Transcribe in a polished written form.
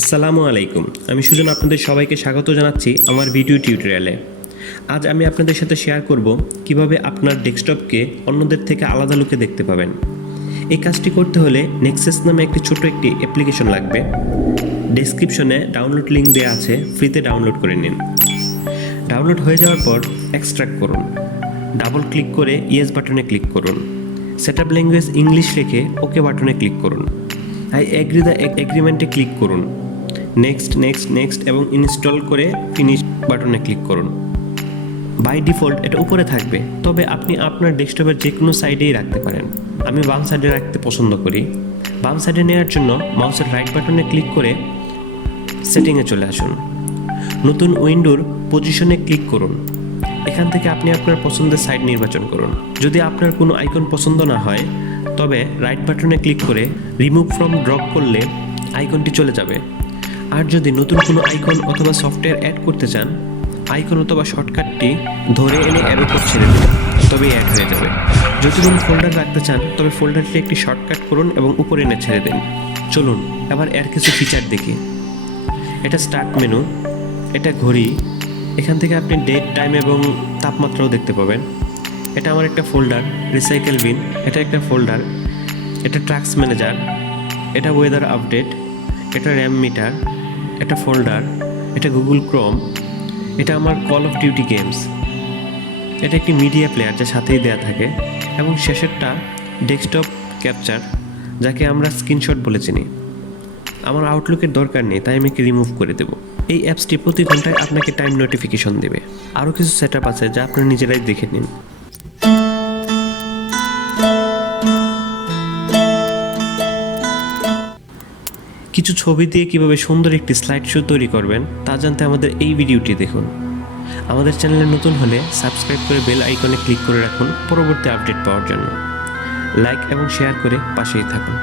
আসসালামু আলাইকুম। আমি সুজন আপনাদের সবাইকে স্বাগত জানাচ্ছি আমার ভিডিও টিউটোরিয়ালে। আজ আমি আপনাদের সাথে শেয়ার করব কিভাবে আপনার ডেস্কটপকে অন্যদের থেকে আলাদা লুকে দেখতে পাবেন। এই কাজটি করতে হলে নেক্সাস নামে একটি অ্যাপ্লিকেশন লাগবে। ডেসক্রিপশনে ডাউনলোড লিঙ্ক দেওয়া আছে, ফ্রিতে ডাউনলোড করে নিন। ডাউনলোড হয়ে যাওয়ার পর এক্সট্রাক্ট করুন। ডাবল ক্লিক করে ইয়েস বাটনে ক্লিক করুন। সেটআপ ল্যাঙ্গুয়েজ ইংলিশ রেখে ওকে বাটনে ক্লিক করুন। আই এগ্রি দ্য এগ্রিমেন্টে ক্লিক করুন। নেক্সট এবং ইনস্টল করে ফিনিশ বাটনে ক্লিক করুন। বাই ডিফল্ট এটা উপরে থাকবে, তবে আপনি আপনার ডেস্কটপের যে কোনো সাইডেই রাখতে পারেন। আমি বাম সাইডে রাখতে পছন্দ করি। বাম সাইডে নেওয়ার জন্য মাউসের রাইট বাটনে ক্লিক করে সেটিংয়ে চলে আসুন। নতুন উইন্ডোর পজিশনে ক্লিক করুন। এখান থেকে আপনি আপনার পছন্দের সাইড নির্বাচন করুন। যদি আপনার কোনো আইকন পছন্দ না হয় তবে রাইট বাটনে ক্লিক করে রিমুভ ফ্রম ড্রপ করলে আইকনটি চলে যাবে। আর যদি নতুন কোনো আইকন অথবা সফটওয়্যার অ্যাড করতে চান, আইকন অথবা শর্টকাটটি ধরে এনে অ্যারো কোড ছেড়ে দিন, তবেই অ্যাড হয়ে যাবে। যদি কোনো ফোল্ডার রাখতে চান তবে ফোল্ডারটি একটি শর্টকাট করুন এবং উপরে এনে ছেড়ে দিন। চলুন এবার এর কিছু ফিচার দেখি। এটা স্টার্ট মেনু, এটা ঘড়ি। এখান থেকে আপনি ডেট, টাইম এবং তাপমাত্রাও দেখতে পাবেন। এটা আমার একটা ফোল্ডার, রিসাইকেল বিন। এটা একটা ফোল্ডার। এটা ট্র্যাক্স ম্যানেজার। এটা ওয়েদার আপডেট। এটা র্যাম মিটার। এটা ফোল্ডার। এটা গুগল ক্রোম। এটা আমার কল অফ ডিউটি গেমস। এটা একটি মিডিয়া প্লেয়ার যা সাথেই দেওয়া থাকে। এবং শেষেরটা ডেস্কটপ ক্যাপচার, যাকে আমরা স্ক্রিনশট বলে চিনি। আমার আউটলুকের দরকার নেই, তাই আমি একে রিমুভ করে দেব। এই অ্যাপসটি প্রতি ঘন্টায় আপনাকে টাইম নোটিফিকেশন দেবে। আরও কিছু সেটআপ আছে যা আপনারা নিজেরাই দেখে নিন। কিছু ছবি দিয়ে কিভাবে সুন্দর একটি স্লাইড শো তৈরি করবেন তা জানতে আমাদের এই ভিডিওটি দেখুন। আমাদের চ্যানেলে নতুন হলে সাবস্ক্রাইব করে বেল আইকনে ক্লিক করে রাখুন পরবর্তী আপডেট পাওয়ার জন্য। লাইক এবং শেয়ার করে পাশেই থাকুন।